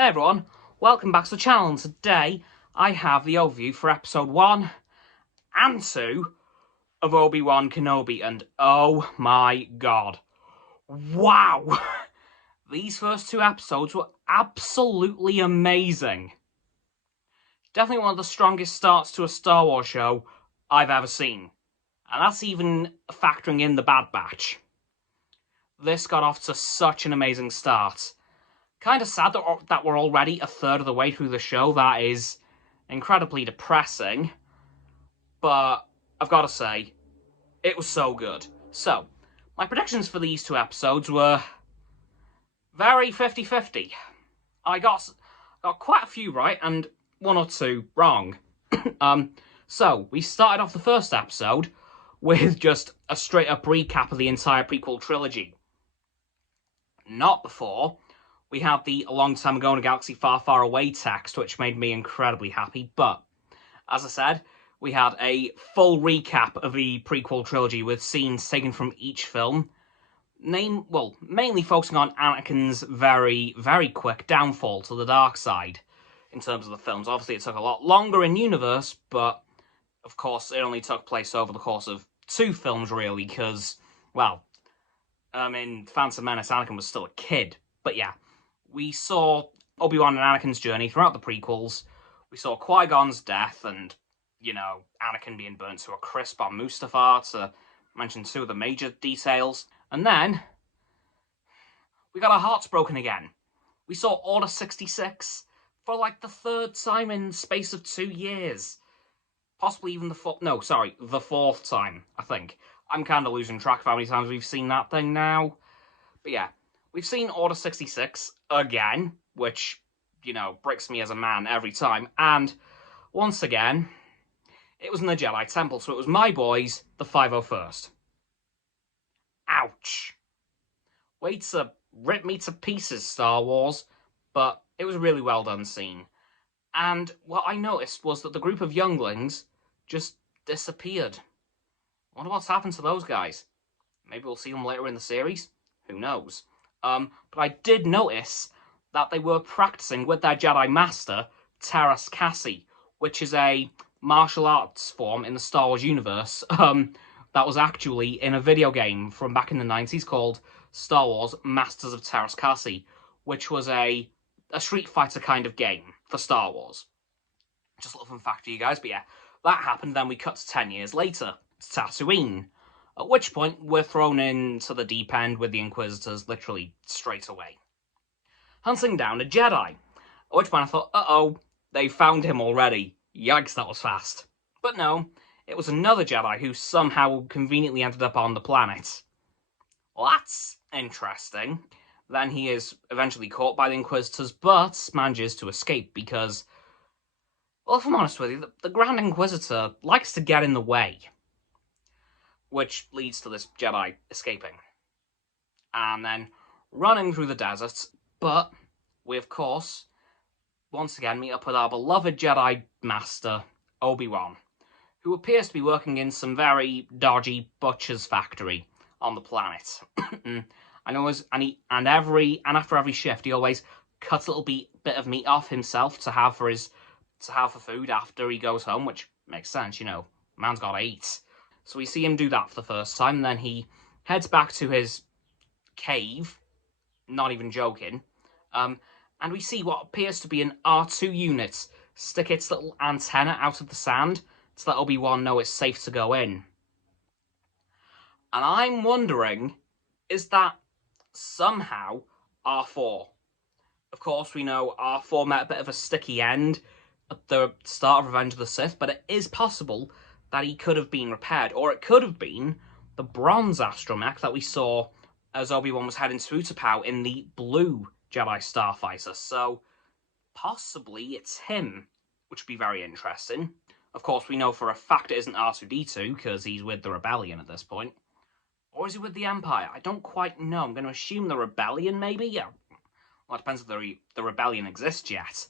Hey everyone, welcome back to the channel, and today I have the overview for episode 1 and 2 of Obi Wan Kenobi, and oh my god, wow! These first 2 episodes were absolutely amazing. Definitely one of the strongest starts to a Star Wars show I've ever seen, and that's even factoring in the Bad Batch. This got off to such an amazing start. Kind of sad that we're already a third of the way through the show. That is incredibly depressing. But I've got to say, it was so good. So, my predictions for these 2 episodes were very 50-50. I got quite a few right and 1 or 2 wrong. So, we started off the first episode with just a straight-up recap of the entire prequel trilogy. Not before we had the "A long time ago in a galaxy far, far away" text, which made me incredibly happy. But, as I said, we had a full recap of the prequel trilogy with scenes taken from each film. Mainly focusing on Anakin's very, very quick downfall to the dark side in terms of the films. Obviously, it took a lot longer in universe, but, of course, it only took place over the course of 2 films, really, because, well, in Phantom Menace, Anakin was still a kid. But yeah, we saw Obi-Wan and Anakin's journey throughout the prequels. We saw Qui-Gon's death and, Anakin being burnt to a crisp on Mustafar, to mention 2 of the major details. And then, we got our hearts broken again. We saw Order 66 for like the 3rd time in the space of 2 years. Possibly even the 4th time, I think. I'm kind of losing track of how many times we've seen that thing now. But yeah, we've seen Order 66 again, which, breaks me as a man every time. And, once again, it was in the Jedi Temple, so it was my boys, the 501st. Ouch. Way to rip me to pieces, Star Wars, but it was a really well done scene. And what I noticed was that the group of younglings just disappeared. I wonder what's happened to those guys. Maybe we'll see them later in the series. Who knows? But I did notice that they were practicing with their Jedi Master, Teras Kasi, which is a martial arts form in the Star Wars universe that was actually in a video game from back in the 90s called Star Wars Masters of Teras Kasi, which was a Street Fighter kind of game for Star Wars. Just a little fun fact for you guys, but yeah, that happened. Then we cut to 10 years later, to Tatooine, at which point we're thrown into the deep end with the Inquisitors literally straight away, hunting down a Jedi, at which point I thought, uh-oh, they found him already. Yikes, that was fast. But no, it was another Jedi who somehow conveniently ended up on the planet. Well, that's interesting. Then he is eventually caught by the Inquisitors, but manages to escape because, well, if I'm honest with you, the Grand Inquisitor likes to get in the way, which leads to this Jedi escaping and then running through the desert. But we, of course, once again meet up with our beloved Jedi Master, Obi-Wan, who appears to be working in some very dodgy butcher's factory on the planet. And after every shift, he always cuts a little bit of meat off himself to have for food after he goes home, which makes sense, man's gotta eat. So we see him do that for the first time, and then he heads back to his cave, not even joking, and we see what appears to be an R2 unit stick its little antenna out of the sand to let Obi-Wan know it's safe to go in. And I'm wondering, is that somehow R4? Of course, we know R4 met a bit of a sticky end at the start of Revenge of the Sith, but it is possible that he could have been repaired, or it could have been the bronze astromech that we saw as Obi-Wan was heading to Utapau in the blue Jedi Starfighter. So, possibly it's him, which would be very interesting. Of course, we know for a fact it isn't R2-D2, because he's with the Rebellion at this point. Or is he with the Empire? I don't quite know. I'm going to assume the Rebellion, maybe? Yeah. Well, it depends if the Rebellion exists yet.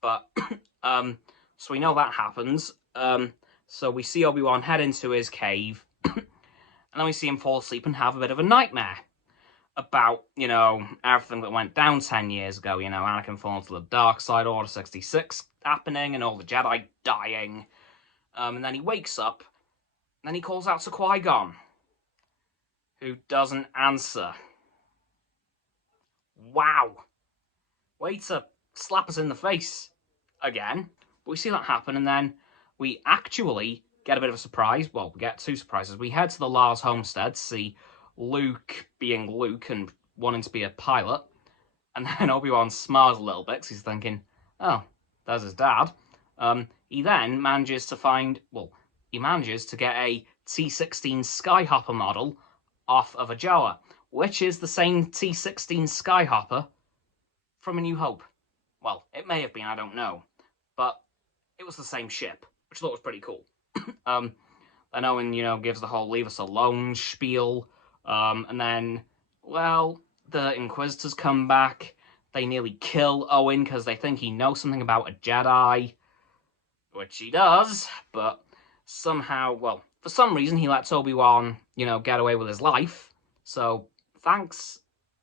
But, so we know that happens. So we see Obi-Wan head into his cave, and then we see him fall asleep and have a bit of a nightmare. about, everything that went down 10 years ago, Anakin falling to the dark side, Order 66 happening, and all the Jedi dying. And then he wakes up, and then he calls out to Qui-Gon, who doesn't answer. Wow. Way to slap us in the face again. But we see that happen, and then we actually get a bit of a surprise. Well, we get two surprises. We head to the Lars homestead to see Luke being Luke and wanting to be a pilot. And then Obi-Wan smiles a little bit because he's thinking, oh, there's his dad. He then manages to get a T-16 Skyhopper model off of a Jawa, which is the same T-16 Skyhopper from A New Hope. Well, it may have been, I don't know. But it was the same ship, which I thought was pretty cool. Then Owen, gives the whole leave us alone spiel. And then, well, the Inquisitors come back. They nearly kill Owen because they think he knows something about a Jedi. Which he does, but somehow, well, for some reason he lets Obi-Wan, get away with his life. So, thanks,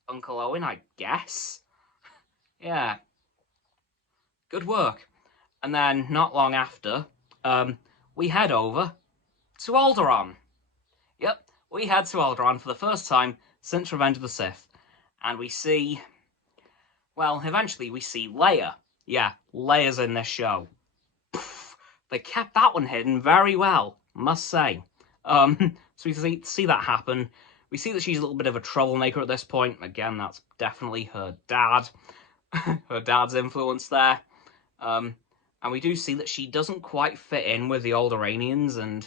Uncle Owen, I guess. Yeah. Good work. And then, not long after, we head over to Alderaan. Yep, we head to Alderaan for the first time since Revenge of the Sith. And we see, well, eventually we see Leia. Yeah, Leia's in this show. They kept that one hidden very well, must say. So we see that happen. We see that she's a little bit of a troublemaker at this point. Again, that's definitely her dad. Her dad's influence there. And we do see that she doesn't quite fit in with the Alderaanians and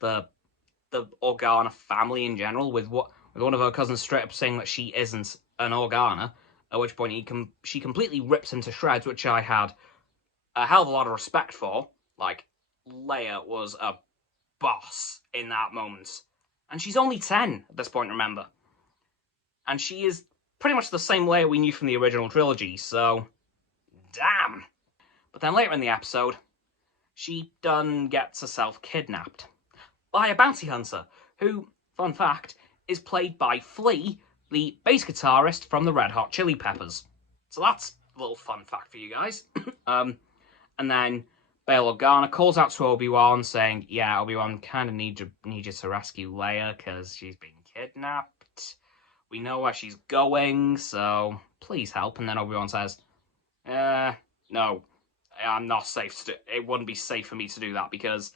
the Organa family in general, with one of her cousins straight up saying that she isn't an Organa, at which point she completely rips him to shreds, which I had a hell of a lot of respect for. Like, Leia was a boss in that moment. And she's only 10 at this point, remember. And she is pretty much the same Leia we knew from the original trilogy, so damn. But then later in the episode, she done gets herself kidnapped by a bounty hunter, who, fun fact, is played by Flea, the bass guitarist from the Red Hot Chili Peppers. So that's a little fun fact for you guys. And then Bail Organa calls out to Obi-Wan, saying, yeah, Obi-Wan, kind of need you to rescue Leia, because she's been kidnapped. We know where she's going, so please help. And then Obi-Wan says, no, I'm not safe to do it. It wouldn't be safe for me to do that, because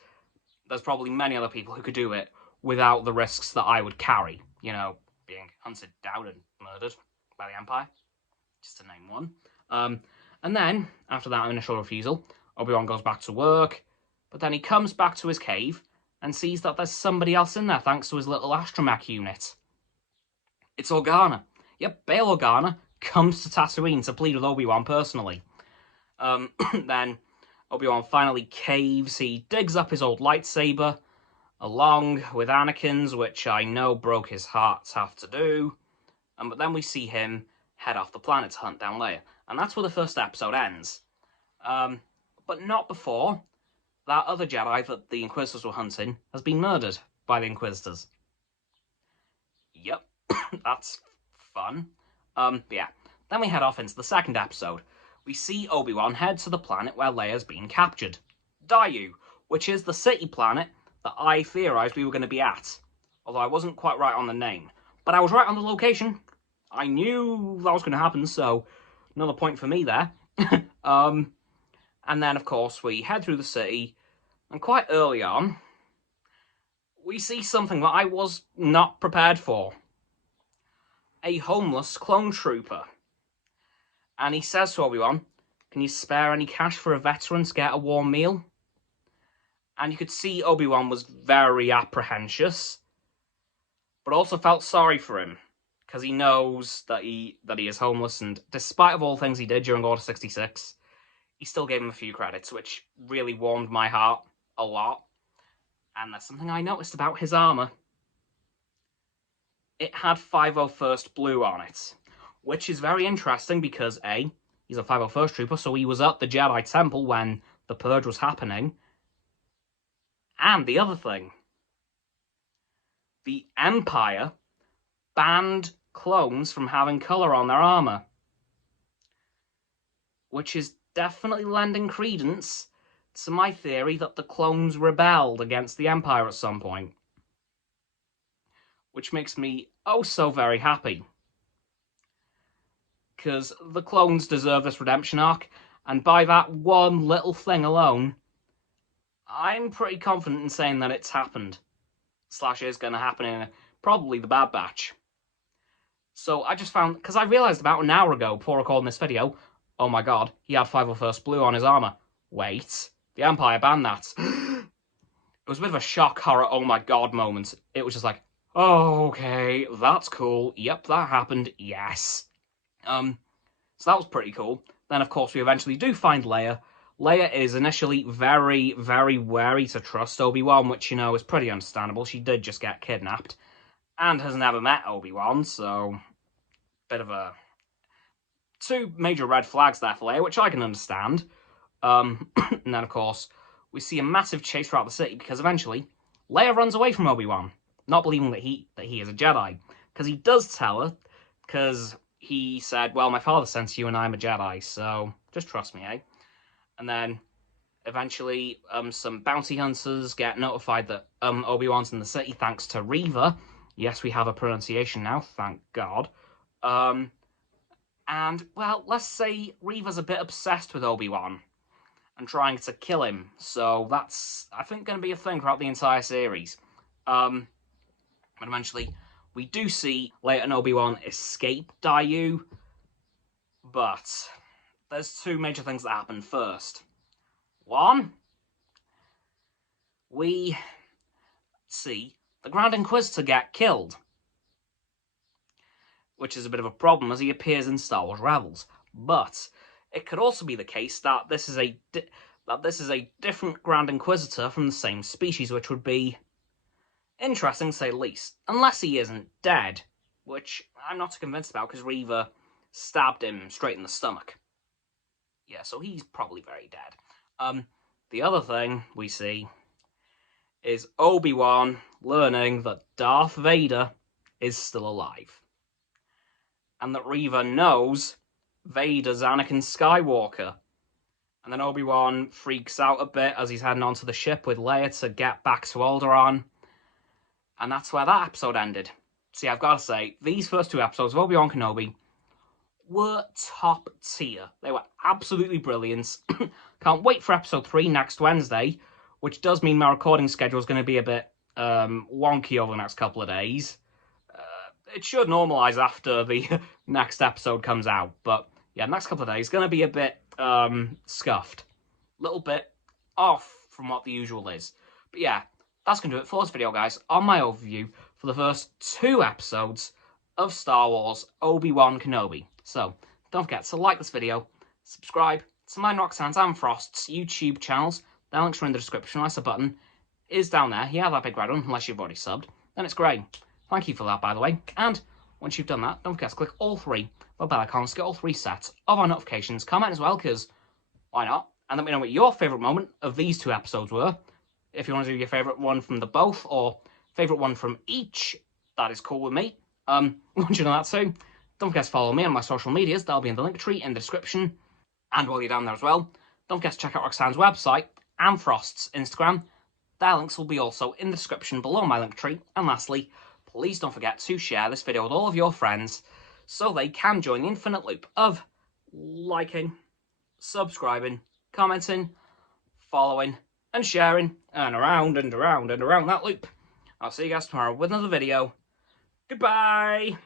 there's probably many other people who could do it without the risks that I would carry. Being hunted down and murdered by the Empire, just to name one. And then, after that initial refusal, Obi-Wan goes back to work, but then he comes back to his cave and sees that there's somebody else in there thanks to his little astromech unit. It's Organa. Yep, Bail Organa comes to Tatooine to plead with Obi-Wan personally. Then Obi-Wan finally caves. He digs up his old lightsaber, along with Anakin's, which I know broke his heart to have to do. But then we see him head off the planet to hunt down Leia. And that's where the first episode ends. But not before that other Jedi that the Inquisitors were hunting has been murdered by the Inquisitors. Yep, that's fun. Yeah. Then we head off into the second episode. We see Obi-Wan head to the planet where Leia's been captured. Daiyu, which is the city planet that I theorized we were going to be at. Although I wasn't quite right on the name. But I was right on the location. I knew that was going to happen, so another point for me there. And then, of course, we head through the city, and quite early on, we see something that I was not prepared for. A homeless clone trooper. And he says to Obi-Wan, can you spare any cash for a veteran to get a warm meal? And you could see Obi-Wan was very apprehensive, but also felt sorry for him, because he knows that he is homeless, and despite of all things he did during Order 66, he still gave him a few credits, which really warmed my heart a lot. And there's something I noticed about his armour. It had 501st Blue on it, which is very interesting because A, he's a 501st trooper, so he was at the Jedi Temple when the Purge was happening. And the other thing, the Empire banned clones from having colour on their armour. Which is definitely lending credence to my theory that the clones rebelled against the Empire at some point. Which makes me oh so very happy. Because the clones deserve this redemption arc, and by that one little thing alone, I'm pretty confident in saying that it's happened. Slash is going to happen in probably the Bad Batch. So I just found, because I realised about an hour ago, before recording this video, oh my god, he had 501st Blue on his armour. Wait, the Empire banned that. It was a bit of a shock horror, oh my god moment. It was just like, oh, okay, that's cool. Yep, that happened, yes. So that was pretty cool. Then, of course, we eventually do find Leia. Leia is initially very, very wary to trust Obi-Wan, which, you know, is pretty understandable. She did just get kidnapped and has never met Obi-Wan, so bit of a... two major red flags there for Leia, which I can understand. And then, of course, we see a massive chase throughout the city because eventually Leia runs away from Obi-Wan, not believing that he is a Jedi. Because he does tell her, because he said, well, my father sent you and I'm a Jedi, so just trust me, eh? And then eventually some bounty hunters get notified that Obi-Wan's in the city thanks to Reva. Yes, we have a pronunciation now, thank God. And, well, let's say Reva's a bit obsessed with Obi-Wan and trying to kill him. So that's, I think, going to be a thing throughout the entire series. But eventually, we do see Leia and Obi-Wan escape Daiyu. But there's two major things that happen first. One, we see the Grand Inquisitor get killed, which is a bit of a problem as he appears in Star Wars Rebels. But it could also be the case that this is a different Grand Inquisitor from the same species, which would be interesting to say the least. Unless he isn't dead, which I'm not too convinced about because Reva stabbed him straight in the stomach. Yeah, so he's probably very dead. The other thing we see is Obi-Wan learning that Darth Vader is still alive. And that Reva knows Vader's Anakin Skywalker. And then Obi-Wan freaks out a bit as he's heading onto the ship with Leia to get back to Alderaan. And that's where that episode ended. See, I've got to say, these first two episodes of Obi Wan Kenobi were top tier. They were absolutely brilliant. Can't wait for episode 3 next Wednesday, which does mean my recording schedule is going to be a bit wonky over the next couple of days. It should normalise after the next episode comes out, but yeah, next couple of days is going to be a bit scuffed. A little bit off from what the usual is. But yeah, that's going to do it for this video, guys, on my overview for the first 2 episodes of Star Wars Obi Wan Kenobi. So, don't forget to like this video, subscribe to mine, Roxanne's and Frost's YouTube channels. Their links are in the description. My sub button is down there. Yeah, that big red one, unless you've already subbed. Then it's grey. Thank you for that, by the way. And once you've done that, don't forget to click all 3 bell icons to get all 3 sets of our notifications. Comment as well, because why not? And let me know what your favourite moment of these 2 episodes were. If you want to do your favourite one from the both, or favourite one from each, that is cool with me. Once you know that too, don't forget to follow me on my social medias. That'll be in the link tree in the description. And while you're down there as well, don't forget to check out Roxanne's website and Frost's Instagram. Their links will be also in the description below my link tree. And lastly, please don't forget to share this video with all of your friends so they can join the infinite loop of liking, subscribing, commenting, following, and sharing, and around and around and around that loop. I'll see you guys tomorrow with another video. Goodbye!